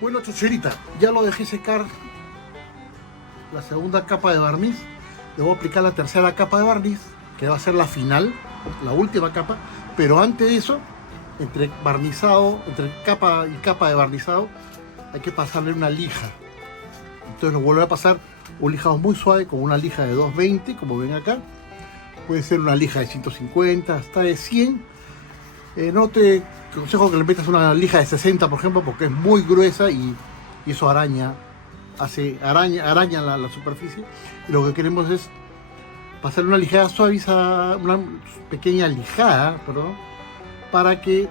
Bueno, chocherita, ya lo dejé secar la segunda capa de barniz. Le voy a aplicar la tercera capa de barniz, que va a ser la final, la última capa. Pero antes de eso, entre capa y capa de barnizado, hay que pasarle una lija. Entonces lo vuelvo a pasar un lijado muy suave con una lija de 220, como ven acá. Puede ser una lija de 150, hasta de 100. No te aconsejo que le metas una lija de 60, por ejemplo, porque es muy gruesa y eso araña la superficie. Y lo que queremos es pasar una lijada suavizada, una pequeña lijada, perdón, para que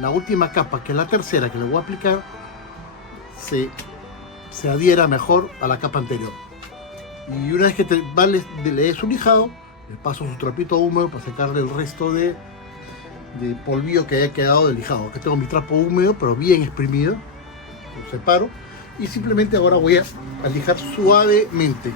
la última capa, que es la tercera que le voy a aplicar, se adhiera mejor a la capa anterior. Y una vez que le des un lijado, le paso su trapito húmedo para sacarle el resto de polvillo que haya quedado del lijado. Aquí tengo mi trapo húmedo, pero bien exprimido. Lo separo y simplemente ahora voy a lijar suavemente.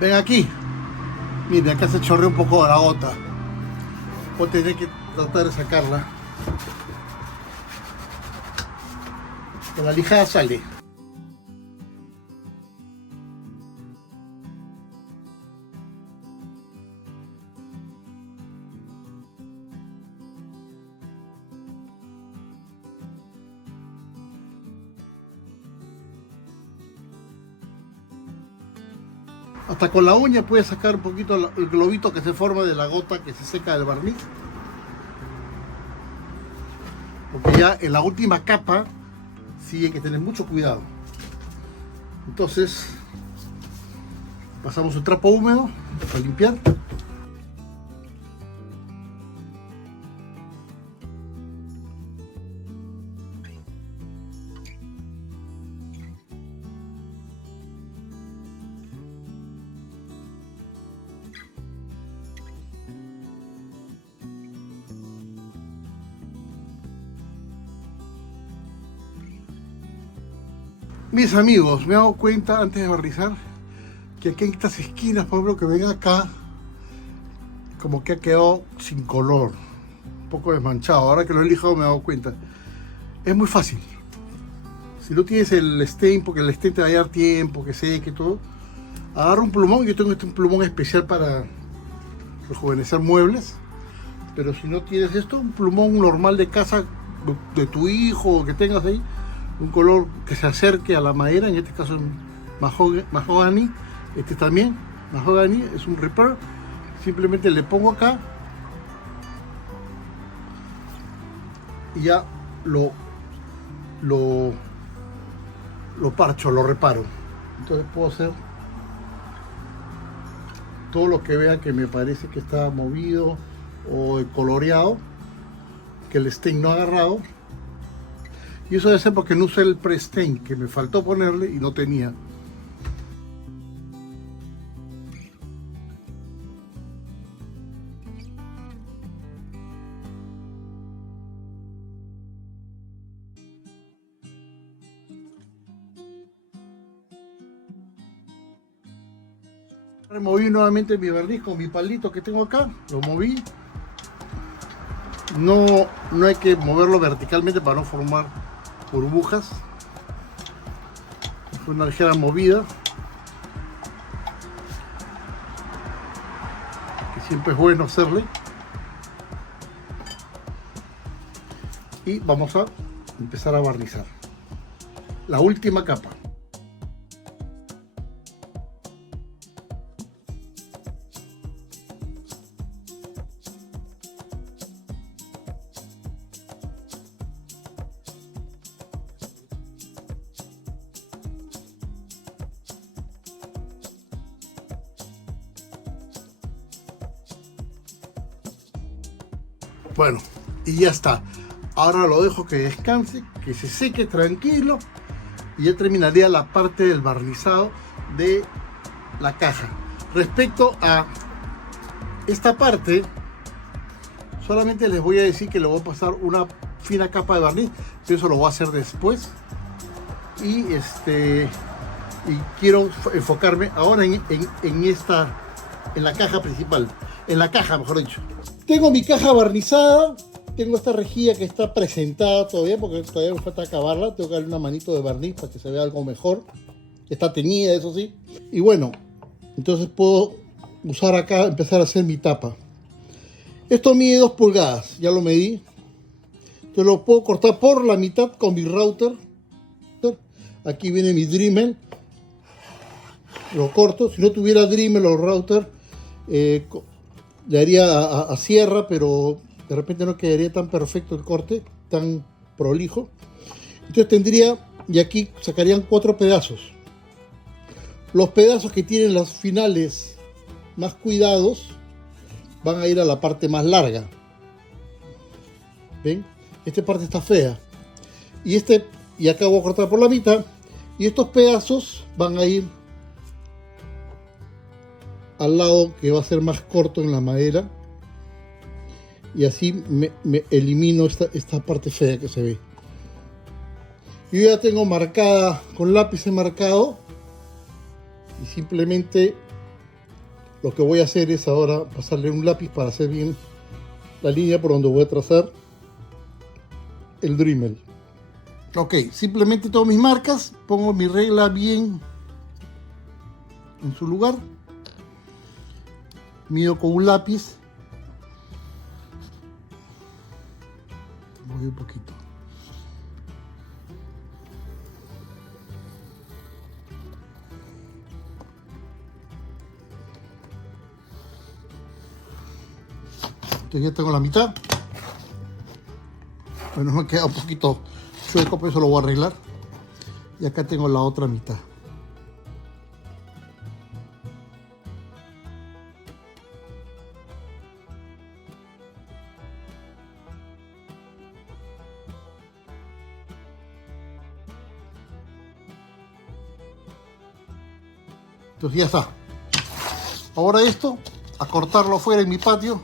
Ven aquí, mire, acá se chorrea un poco de la gota. Voy a tener que tratar de sacarla. Con la lijada sale. Hasta con la uña puedes sacar un poquito el globito que se forma de la gota que se seca del barniz. Porque ya en la última capa sí hay que tener mucho cuidado. Entonces pasamos un trapo húmedo para limpiar. Mis amigos, me he dado cuenta antes de barnizar que aquí en estas esquinas, por ejemplo, que ven acá, como que ha quedado sin color, un poco desmanchado. Ahora que lo he lijado me he dado cuenta. Es muy fácil. Si no tienes el stain, porque el stain te va a llevar tiempo, que seque y todo, agarra un plumón. Yo tengo un plumón especial para rejuvenecer muebles. Pero si no tienes esto, un plumón normal de casa de tu hijo o que tengas ahí, un color que se acerque a la madera, en este caso es mahogany, este también, mahogany, es un repair. Simplemente le pongo acá y ya lo parcho, lo reparo. Entonces puedo hacer todo lo que vea que me parece que está movido o coloreado, que el stain no ha agarrado. Y eso debe ser porque no usé el pre-stain, que me faltó ponerle y no tenía. Removí nuevamente mi barniz con mi palito que tengo acá, lo moví. No hay que moverlo verticalmente para no formar burbujas. Fue una ligera movida, que siempre es bueno hacerle. Y vamos a empezar a barnizar la última capa. Bueno, y ya está. Ahora lo dejo que descanse, que se seque tranquilo y ya terminaría la parte del barnizado de la caja. Respecto a esta parte, solamente les voy a decir que le voy a pasar una fina capa de barniz, pero eso lo voy a hacer después. Y quiero enfocarme ahora en la caja principal, en la caja, mejor dicho. Tengo mi caja barnizada, tengo esta rejilla que está presentada todavía porque todavía me falta acabarla, tengo que darle una manito de barniz para que se vea algo mejor. Está teñida, eso sí. Y bueno, entonces puedo usar acá, empezar a hacer mi tapa. Esto mide 2 pulgadas, ya lo medí. Entonces lo puedo cortar por la mitad con mi router. Aquí viene mi Dremel. Lo corto. Si no tuviera Dremel o router, le haría a sierra, pero de repente no quedaría tan perfecto el corte, tan prolijo. Entonces tendría, y aquí sacarían 4 pedazos. Los pedazos que tienen los finales más cuidados van a ir a la parte más larga. ¿Ven? Esta parte está fea. Y acá voy a cortar por la mitad. Y estos pedazos van a ir al lado que va a ser más corto en la madera. Y así me elimino esta parte fea que se ve. Yo ya tengo marcada, con lápiz he marcado. Y simplemente lo que voy a hacer es ahora pasarle un lápiz para hacer bien la línea por donde voy a trazar el Dremel. Ok, simplemente tomo mis marcas, pongo mi regla bien en su lugar, mido con un lápiz, voy un poquito. Entonces ya tengo la mitad. Bueno, me queda un poquito chueco, pero eso lo voy a arreglar. Y acá tengo la otra mitad. Entonces ya está. Ahora esto, a cortarlo afuera en mi patio.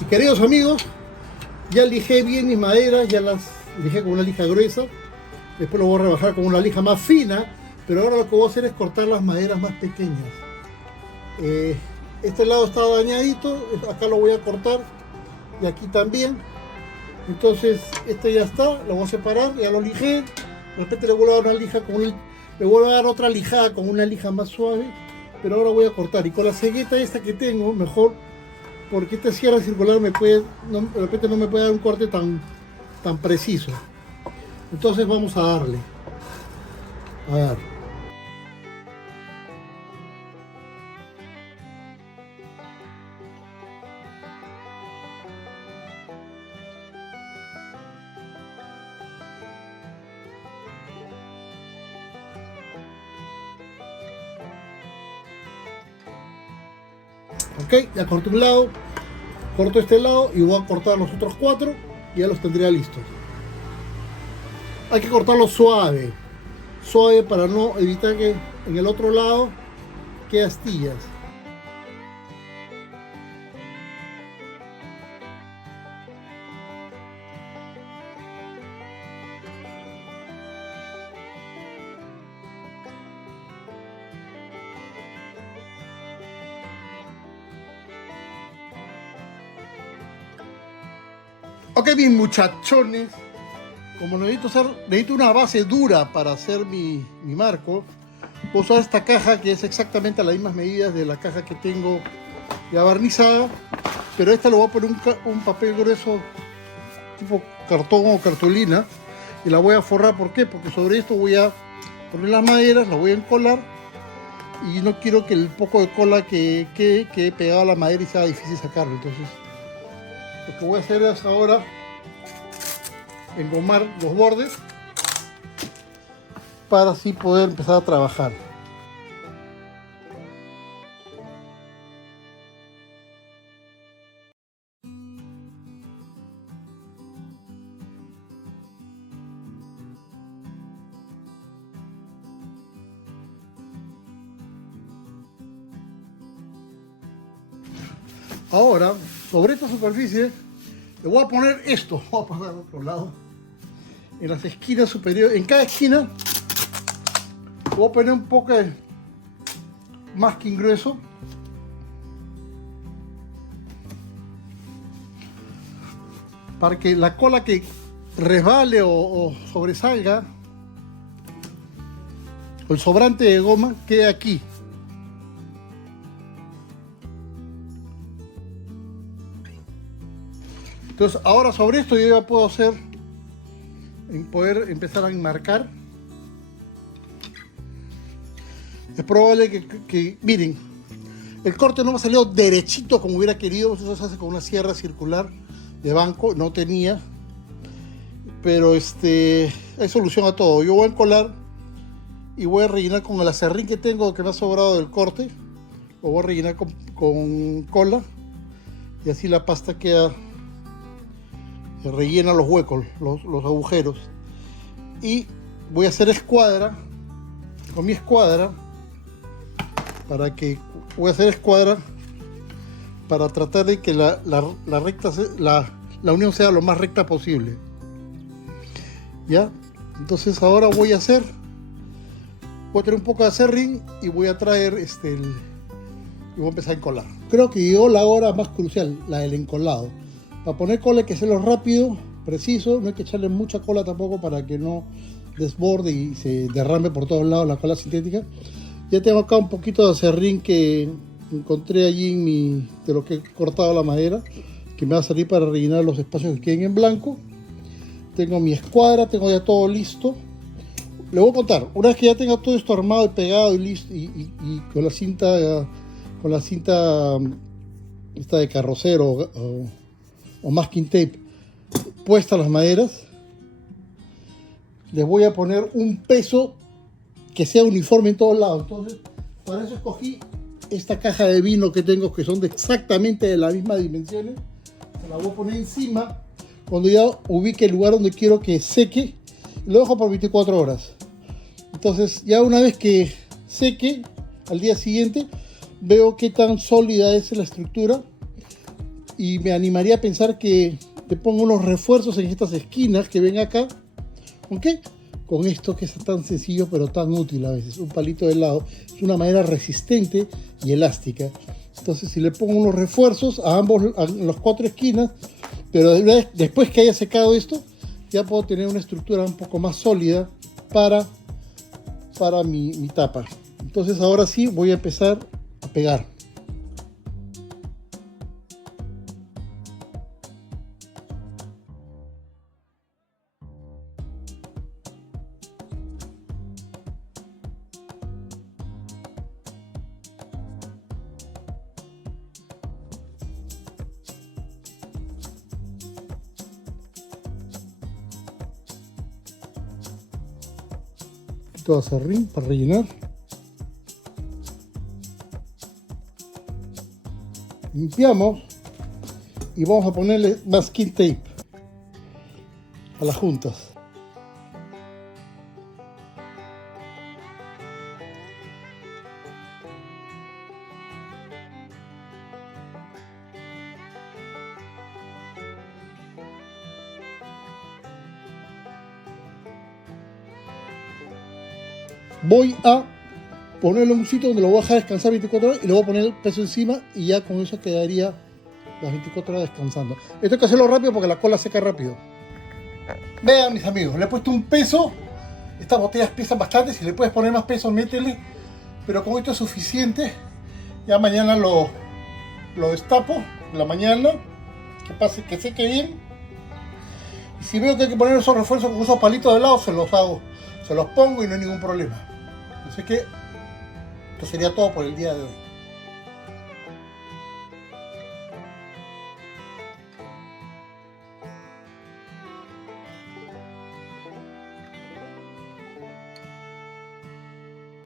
Y queridos amigos, ya lijé bien mis maderas, ya las lijé con una lija gruesa. Después lo voy a rebajar con una lija más fina, pero ahora lo que voy a hacer es cortar las maderas más pequeñas. Este lado está dañadito, acá lo voy a cortar y aquí también. Entonces este ya está, lo voy a separar, ya lo lijé. De repente le vuelvo a dar una lija le vuelvo a dar otra lijada con una lija más suave, pero ahora voy a cortar. Y con la cegueta esta que tengo, mejor, porque esta sierra circular de repente no me puede dar un corte tan preciso. Entonces vamos a darle. A ver. Ok, ya corté un lado, corto este lado y voy a cortar los otros 4 y ya los tendría listos. Hay que cortarlo suave, suave para no evitar que en el otro lado quede astillas. Ok, mis muchachones, Como necesito una base dura para hacer mi marco, voy a usar esta caja que es exactamente a las mismas medidas de la caja que tengo ya barnizada, pero esta lo voy a poner un papel grueso tipo cartón o cartulina y la voy a forrar. ¿Por qué? Porque sobre esto voy a poner las maderas, las voy a encolar y no quiero que el poco de cola que quede pegado a la madera y sea difícil sacarlo. Entonces lo que voy a hacer es ahora engomar los bordes para así poder empezar a trabajar. Ahora, sobre esta superficie, le voy a poner esto. Voy a pasar al otro lado. En las esquinas superiores, en cada esquina, voy a poner un poco de masking grueso. Para que la cola que resbale o sobresalga, o el sobrante de goma, quede aquí. Entonces ahora sobre esto yo ya puedo poder empezar a enmarcar. Es probable que miren, el corte no me ha salido derechito como hubiera querido. Eso se hace con una sierra circular de banco, no tenía, pero hay solución a todo. Yo voy a encolar y voy a rellenar con el acerrín que tengo, que me ha sobrado del corte. Lo voy a rellenar con cola y así la pasta queda, rellena los huecos, los agujeros. Y voy a hacer escuadra con mi escuadra para tratar de que la unión sea lo más recta posible. ¿Ya? Entonces ahora voy a tener un poco de acerrín y voy a traer y voy a empezar a encolar. Creo que llegó la hora más crucial, la del encolado. Para poner cola hay que hacerlo rápido, preciso, no hay que echarle mucha cola tampoco para que no desborde y se derrame por todos lados la cola sintética. Ya tengo acá un poquito de acerrín que encontré allí de lo que he cortado la madera, que me va a servir para rellenar los espacios que queden en blanco. Tengo mi escuadra, tengo ya todo listo. Le voy a contar, una vez que ya tenga todo esto armado y pegado y listo, y con la cinta esta de carrocero o masking tape puestas las maderas, les voy a poner un peso que sea uniforme en todos lados. Entonces, para eso escogí esta caja de vino que tengo, que son exactamente de las mismas dimensiones. Se la voy a poner encima cuando ya ubique el lugar donde quiero que seque, y lo dejo por 24 horas. Entonces, ya una vez que seque, al día siguiente veo qué tan sólida es la estructura y me animaría a pensar que te pongo unos refuerzos en estas esquinas que ven acá. ¿Con qué? Con esto que es tan sencillo pero tan útil a veces, un palito de helado. Es una madera resistente y elástica. Entonces, si le pongo unos refuerzos a las 4 esquinas, pero después que haya secado esto, ya puedo tener una estructura un poco más sólida para mi tapa. Entonces ahora sí voy a empezar a pegar. Todo acerrín para rellenar. Limpiamos y vamos a ponerle masking tape a las juntas. Voy a ponerlo en un sitio donde lo voy a dejar descansar 24 horas y le voy a poner el peso encima y ya con eso quedaría las 24 horas descansando. Esto hay que hacerlo rápido porque la cola seca rápido. Vean mis amigos, le he puesto un peso. Estas botellas pesan bastante, si le puedes poner más peso, métele. Pero con esto es suficiente. Ya mañana lo destapo, en la mañana. Que pase, que seque bien. Y si veo que hay que poner esos refuerzos con esos palitos de lado, se los hago. Se los pongo y no hay ningún problema. Así que esto sería todo por el día de hoy.